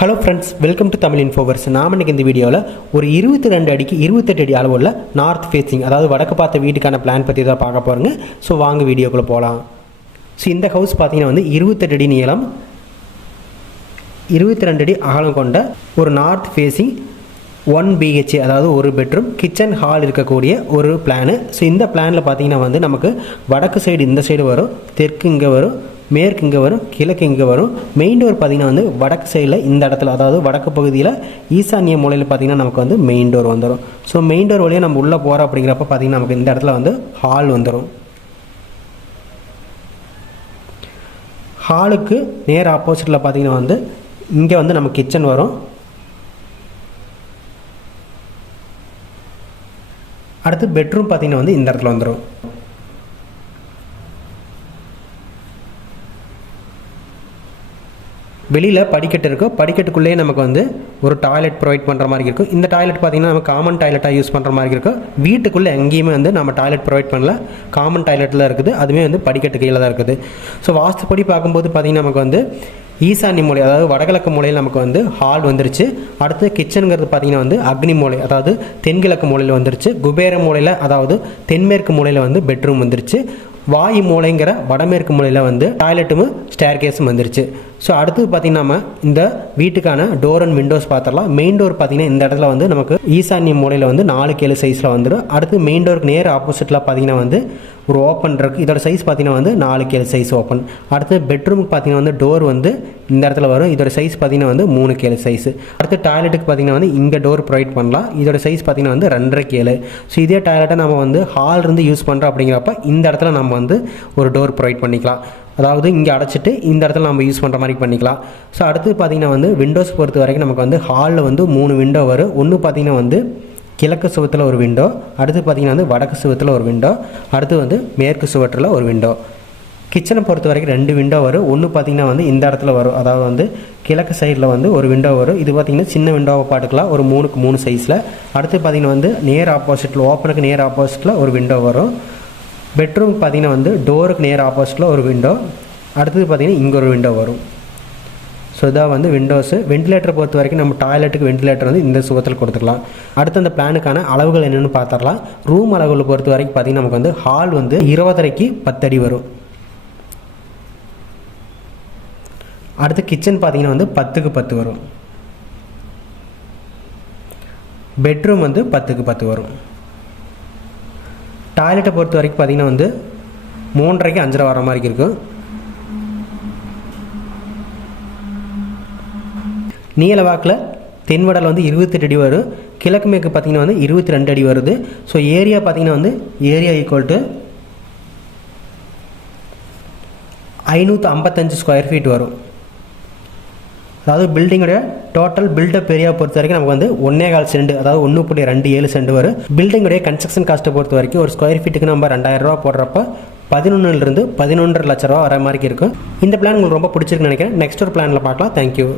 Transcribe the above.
Hello friends, welcome to Tamil இன்ஃபோவர்ஸ். நாம் இன்றைக்கி இந்த வீடியோவில் ஒரு 22 அடிக்கு 28 அடி அளவுள்ள நார்த் ஃபேஸிங், அதாவது வடக்கு பார்த்த வீட்டுக்கான பிளான் பற்றி தான் பார்க்க போகிறோங்க. ஸோ வாங்க வீடியோக்குள்ளே போகலாம். ஸோ இந்த ஹவுஸ் பார்த்தீங்கன்னா வந்து 28 அடி நீளம், 22 அடி அகலம் கொண்ட ஒரு நார்த் ஃபேஸிங் 1 BHK, அதாவது ஒரு பெட்ரூம் கிச்சன் ஹால் இருக்கக்கூடிய ஒரு பிளானு. ஸோ இந்த பிளானில் பார்த்தீங்கன்னா வந்து நமக்கு வடக்கு சைடு இந்த சைடு வரும், தெற்கு இங்கே வரும், மேற்கு இங்கே வரும், கிழக்கு இங்கே வரும். மெயின் டோர் பார்த்திங்கன்னா வந்து வடக்கு சைடில் இந்த இடத்துல, அதாவது வடக்கு பகுதியில் ஈசானிய மூலையில் பார்த்திங்கன்னா நமக்கு வந்து மெயின் டோர் வந்துடும். ஸோ மெயின் டோர் வழியாக நம்ம உள்ளே போகிறோம் அப்படிங்கிறப்ப பார்த்திங்கன்னா நமக்கு இந்த இடத்துல வந்து ஹால் வந்துடும். ஹாலுக்கு நேர் ஆப்போசிட்டில் பார்த்திங்கன்னா வந்து இங்கே வந்து நம்ம கிச்சன் வரும். அடுத்து பெட்ரூம் பார்த்திங்கன்னா வந்து இந்த இடத்துல வந்துடும். வெளியில் படிக்கட்டு இருக்கும், படிக்கட்டுக்குள்ளேயே நமக்கு வந்து ஒரு டாய்லெட் ப்ரொவைட் பண்ணுற மாதிரி இருக்கும். இந்த டாய்லெட் பார்த்திங்கன்னா நம்ம காமன் டாய்லெட்டாக யூஸ் பண்ணுற மாதிரி இருக்கும். வீட்டுக்குள்ளே எங்கேயுமே வந்து நம்ம டாய்லெட் ப்ரொவைட் பண்ணல, காமன் டாய்லெட்டில் இருக்குது. அதுவுமே வந்து படிக்கட்டு கீழே தான் இருக்குது. ஸோ வாஸ்துப்படி பார்க்கும்போது பார்த்திங்கன்னா நமக்கு வந்து ஈசானி மூலை, அதாவது வடகிழக்கு மூலையில் நமக்கு வந்து ஹால் வந்துருச்சு. அடுத்து கிச்சனுங்கிறது பார்த்திங்கன்னா வந்து அக்னி மூலை, அதாவது தென்கிழக்கு மூலையில் வந்துருச்சு. குபேர மூலையில், அதாவது தென்மேற்கு மூலையில் வந்து பெட்ரூம் வந்துருச்சு. வாயு மூலைங்கிற வடமேற்கு மூலையில் வந்து டாய்லெட்டும் ஸ்டேர் கேஸும் வந்துருச்சு. ஸோ அடுத்து பார்த்திங்கன்னா நம்ம இந்த வீட்டுக்கான டோர் அண்ட் விண்டோஸ் பார்த்துடலாம். மெயின் டோர் பார்த்திங்கன்னா இந்த இடத்துல வந்து நமக்கு ஈசானிய மூலையில் வந்து 4 சைஸில் வந்துடும். அடுத்து மெயின் டோருக்கு நேர் ஆப்போசிட்டில் பார்த்திங்கன்னா வந்து ஒரு ஓப்பன் இருக்குது. இதோட சைஸ் பார்த்திங்கன்னா வந்து 4 சைஸ் ஓப்பன். அடுத்து பெட்ரூமுக்கு பார்த்திங்கன்னா வந்து டோர் வந்து இந்த இடத்துல வரும். இதோட சைஸ் பார்த்திங்கன்னா வந்து 3 சைஸ். அடுத்து டாய்லெட்டுக்கு பார்த்திங்கன்னா வந்து இங்கே டோர் ப்ரொவைட் பண்ணலாம். இதோட சைஸ் பார்த்திங்கன்னா வந்து 2.5. ஸோ இதே டாய்லெட்டை நம்ம வந்து ஹால் இருந்து யூஸ் பண்ணுறோம் அப்படிங்கிறப்ப இந்த இடத்துல நம்ம வந்து ஒரு டோர் ப்ரொவைட் பண்ணிக்கலாம். அதாவது இங்கே அடைச்சிட்டு இந்த இடத்துல நம்ம யூஸ் பண்ணுற மாதிரி பண்ணிக்கலாம். ஸோ அடுத்து பார்த்திங்கன்னா வந்து விண்டோஸ் பொறுத்த வரைக்கும் நமக்கு வந்து ஹாலில் வந்து 3 விண்டோ வரும். ஒன்று பார்த்திங்கன்னா வந்து கிழக்கு சுவத்தில் ஒரு விண்டோ, அடுத்து பார்த்திங்கன்னா வந்து வடக்கு சுவத்தில் ஒரு விண்டோ, அடுத்து வந்து மேற்கு சுவற்றில் ஒரு விண்டோ. கிச்சனை பொறுத்த வரைக்கும் 2 விண்டோ வரும். ஒன்று பார்த்திங்கன்னா வந்து இந்த இடத்துல வரும், அதாவது வந்து கிழக்கு சைடில் வந்து ஒரு விண்டோ வரும். இது பார்த்திங்கன்னா சின்ன விண்டோவை பாட்டுக்கலாம், ஒரு 3x3 சைஸில். அடுத்து பார்த்திங்கன்னா வந்து நேர் ஆப்போசிட்டில், ஓப்பனுக்கு நேர் ஆப்போசிட்டில் ஒரு விண்டோ வரும். பெட்ரூம் பார்த்திங்கன்னா வந்து டோருக்கு நேர் ஆப்போசிட்டில் ஒரு விண்டோ, அடுத்தது பார்த்திங்கன்னா இங்கே ஒரு விண்டோ வரும். ஸோ இதான் வந்து விண்டோஸு. வெண்டிலேட்டரை பொறுத்த வரைக்கும் நம்ம டாய்லெட்டுக்கு வெண்டிலேட்டர் வந்து இந்த சுவத்தில் கொடுத்துக்கலாம். அடுத்து அந்த பிளானுக்கான அளவுகள் என்னென்னு பார்த்துடலாம். ரூம் அளவுகளை பொறுத்த வரைக்கும் பார்த்திங்கன்னா நமக்கு வந்து ஹால் வந்து 20.5க்கு 10 அடி வரும். அடுத்து கிச்சன் பார்த்திங்கன்னா வந்து 10க்கு 10 வரும். பெட்ரூம் வந்து 10க்கு 10 வரும். டாய்லெட்டை பொறுத்த வரைக்கும் பார்த்திங்கன்னா வந்து 3.5க்கு 5.5 வர மாதிரி இருக்கும். நீல வாக்கில் தென்வடல் வந்து 28 அடி வரும். கிழக்கு மேற்கு பார்த்திங்கன்னா வந்து 22 அடி வருது. ஸோ ஏரியா பார்த்திங்கன்னா வந்து area equal to 555 square feet வரும். அதாவது பில்டிங்கோட டோட்டல் பில்டப் ஏரியா பொறுத்த வரைக்கும் நமக்கு வந்து 1.25 சென்ட், அதாவது 1.27 சென்ட் வரும். பில்டிங்கோடைய கன்ஸ்ட்ரக்ஷன் காஸ்ட்டை பொறுத்த வரைக்கும் ஒரு ஸ்கொயர் ஃபீட்டுக்கு நம்ம 2000 ரூபா போடுறப்ப 11 லட்ச ரூபா வர மாதிரி இருக்கும். இந்த பிளான் உங்களுக்கு ரொம்ப பிடிச்சிருக்குன்னு நினைக்கிறேன். நெக்ஸ்ட் ஒரு பிளானில் பார்க்கலாம். தேங்க்யூ.